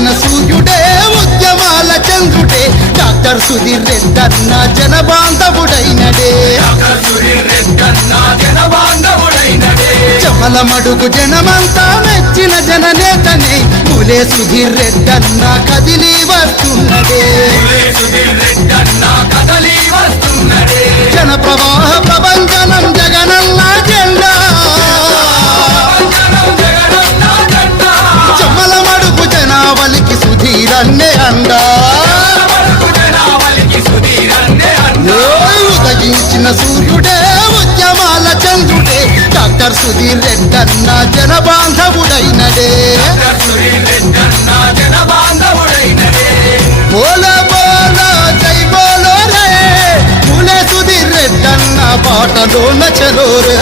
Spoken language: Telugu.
ఉదయించిన సూర్యుడే ఉద్యమాల చంద్రుడే డాక్టర్ సుధీర్ రెడ్డన్న జనబాంధవుడైనడే చమల మడుగు జనమంతా మెచ్చిన జననేతనే పూలే సుధీర్ రెడ్డన్న కదిలి వస్తున్నదే జన ప్రవాహ ప్రభంజనం జగనన్న జెండా చమల మడుగు జనావళికి సుధీరన్నే అండా ఉదయించిన సూర్యుడే ఉద్యమాల చంద్రుడే డాక్టర్ సుధీర్ రెడ్డన్న జనబాంధవుడైనడే బోలో బోలో జై బోలో రే పూలే సుధీర్ రెడ్డన్న పాటలోన చలో రే